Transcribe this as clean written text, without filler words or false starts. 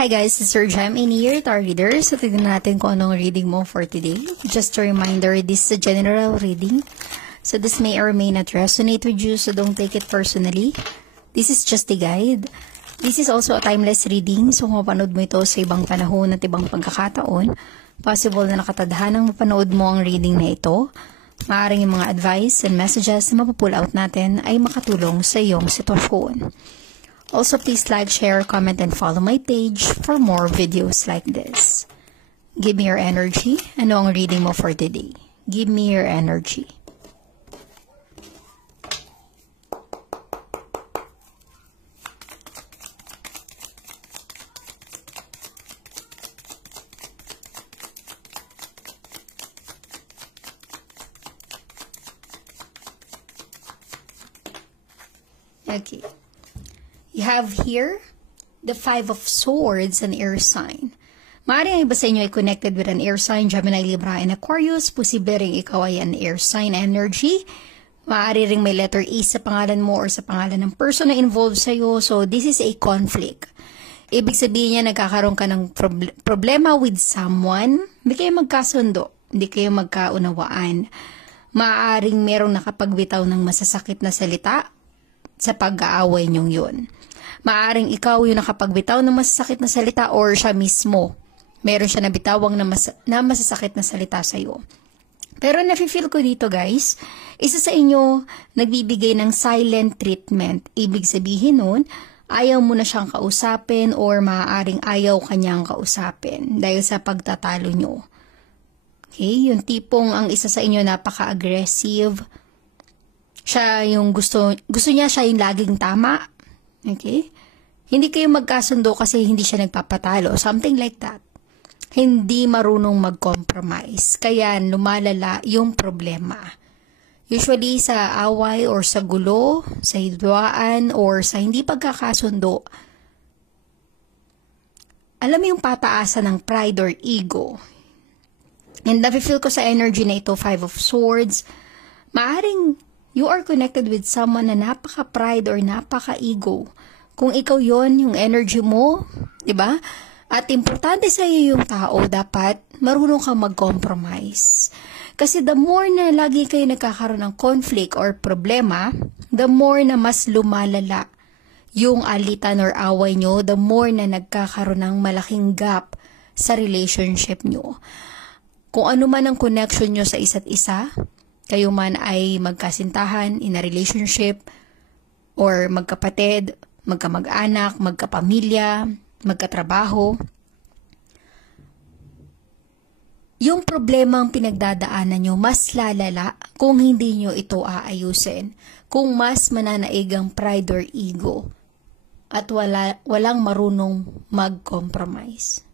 Hi guys, this is Sir Jem in here, Tarot Reader. So tignan natin kung anong reading mo for today. Just a reminder, this is a general reading. So this may or may not resonate with you, so don't take it personally. This is just a guide. This is also a timeless reading, so kung mapanood mo ito sa ibang panahon at ibang pagkakataon, possible na nakatadhanang mapanood mo ang reading na ito. Maaaring yung mga advice and messages na mapupull out natin ay makatulong sa iyong sitwasyon. Also, please like, share, comment, and follow my page for more videos like this. Give me your energy. Ano ang reading mo for today? Give me your energy. Okay. You have here the Five of Swords, an air sign. Maaaring ang iba sa inyo ay connected with an air sign, Gemini, Libra, and Aquarius. Posible rin ikaw ay an air sign energy. Maaari rin may letter A sa pangalan mo or sa pangalan ng person na involved sa'yo. So, this is a conflict. Ibig sabihin niya, nagkakaroon ka ng problema with someone. Hindi kayo magkasundo. Hindi kayo magkaunawaan. Maaaring merong nakapagbitaw ng masasakit na salita sa pag-aaway niyong yun. Maaring ikaw yung nakapagbitaw ng masasakit na salita or siya mismo. Meron siya nabitawang na masasakit na salita sa'yo. Pero nafe-feel ko dito guys, isa sa inyo nagbibigay ng silent treatment. Ibig sabihin nun, ayaw mo na siyang kausapin or maaaring ayaw kanyang kausapin dahil sa pagtatalo nyo. Okay, yung tipong ang isa sa inyo napaka-aggressive. Siya yung gusto niya siya yung laging tama. Okay? Hindi kayo magkasundo kasi hindi siya nagpapatalo. Something like that. Hindi marunong mag-compromise. Kaya lumalala yung problema. Usually sa away or sa gulo, sa hidwaan or sa hindi pagkakasundo, alam mo yung pataasan ng pride or ego. And nafe-feel ko sa energy na ito, Five of Swords, maaring you are connected with someone na napaka-pride or napaka-ego. Kung ikaw yon yung energy mo, di ba? At importante sa iyo yung tao, dapat marunong kang mag-compromise. Kasi the more na lagi kayo nagkakaroon ng conflict or problema, the more na mas lumalala yung alitan or away nyo, the more na nagkakaroon ng malaking gap sa relationship nyo. Kung ano man ang connection nyo sa isa't isa, kayo man ay magkasintahan in a relationship or magkapatid, magkamag-anak, magkapamilya, magkatrabaho. Yung problemang pinagdadaanan nyo mas lalala kung hindi nyo ito aayusin. Kung mas mananaig ang pride or ego at walang marunong mag-compromise.